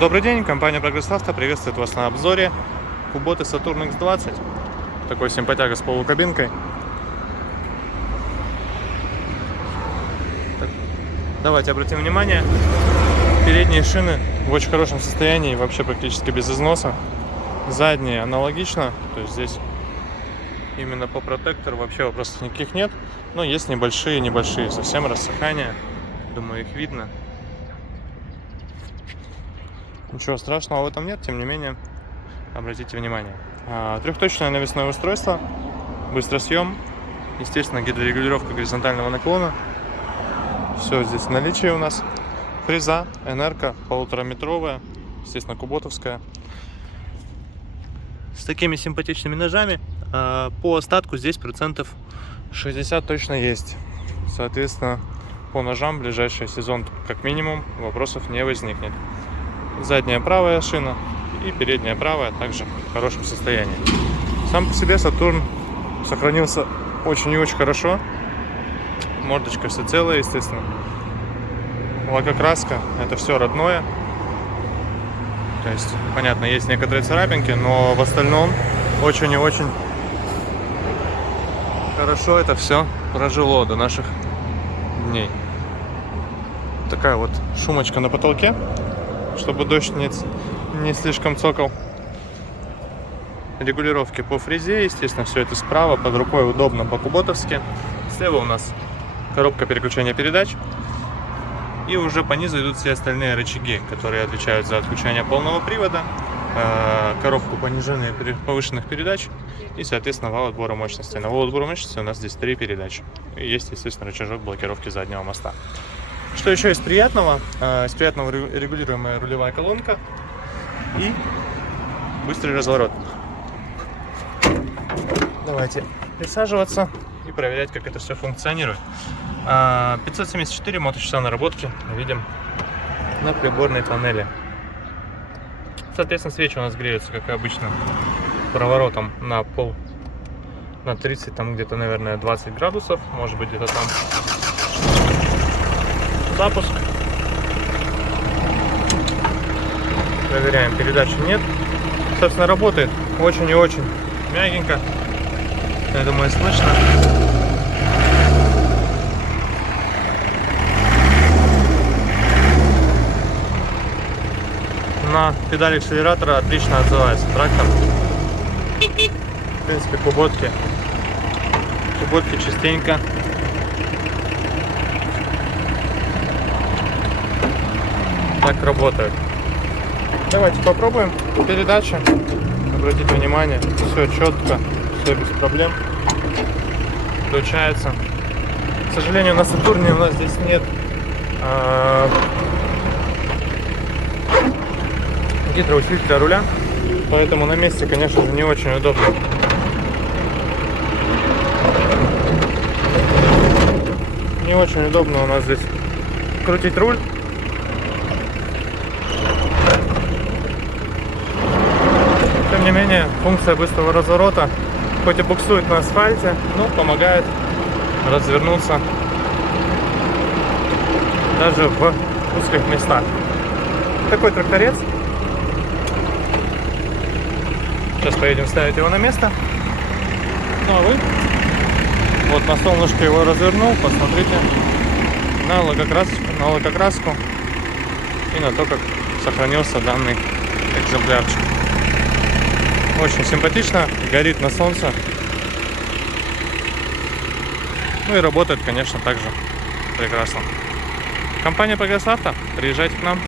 Добрый день, компания Прогресс Авто приветствует вас на обзоре Kubota Saturn X20. Такой симпатяга с полукабинкой. Так, давайте обратим внимание, передние шины в очень хорошем состоянии, вообще практически без износа. Задние аналогично, то есть здесь именно по протектору вообще вопросов никаких нет. Но есть небольшие совсем рассыхания. Думаю, их видно. Ничего страшного в этом нет, тем не менее, обратите внимание. Трехточное навесное устройство, быстросъем, естественно, гидрорегулировка горизонтального наклона. Все здесь в наличии у нас. Фреза, НР-ка, 1,5-метровая, естественно, куботовская. С такими симпатичными ножами. По остатку здесь процентов 60 точно есть. Соответственно, по ножам в ближайший сезон как минимум вопросов не возникнет. Задняя правая шина и передняя правая также в хорошем состоянии. Сам по себе Saturn сохранился очень и очень хорошо. Мордочка все целая, естественно. Лакокраска, это все родное. То есть, понятно, есть некоторые царапинки, но в остальном очень и очень хорошо это все прожило до наших дней. Такая вот шумочка на потолке, чтобы дождь не слишком цокал. Регулировки по фрезе, естественно, все это справа, под рукой удобно по-куботовски. Слева у нас коробка переключения передач. И уже по низу идут все остальные рычаги, которые отвечают за отключение полного привода, коробку пониженных и повышенных передач и, соответственно, вал отбора мощности. На вал отбора мощности у нас здесь 3 передачи. И есть, естественно, рычажок блокировки заднего моста. Что еще из приятного? Из приятного регулируемая рулевая колонка и быстрый разворот. Давайте присаживаться и проверять, как это все функционирует. 574 моточаса наработки видим на приборной панели. Соответственно, свечи у нас греются, как и обычно, проворотом на 30, там где-то, наверное, 20 градусов, может быть, где-то там. Запуск. Проверяем, передачи нет. Собственно, работает очень и очень мягенько. Я думаю, слышно. На педали акселератора отлично отзывается трактор. В принципе, куботки частенько. Так работают. Давайте попробуем. Передача. Обратите внимание, все четко, все без проблем. Включается. К сожалению, на Сатурне у нас здесь нет гидроусилителя руля, поэтому на месте, конечно же, не очень удобно. Не очень удобно у нас здесь крутить руль. Тем не менее, функция быстрого разворота хоть и буксует на асфальте, но помогает развернуться даже в узких местах. Такой тракторец. Сейчас поедем ставить его на место. Ну а вы вот на солнышко его развернул, посмотрите на лакокраску и на то, как сохранился данный экземплярчик. Очень симпатично, горит на солнце. Ну и работает, конечно, также прекрасно. Компания Прогресс Авто, приезжайте к нам.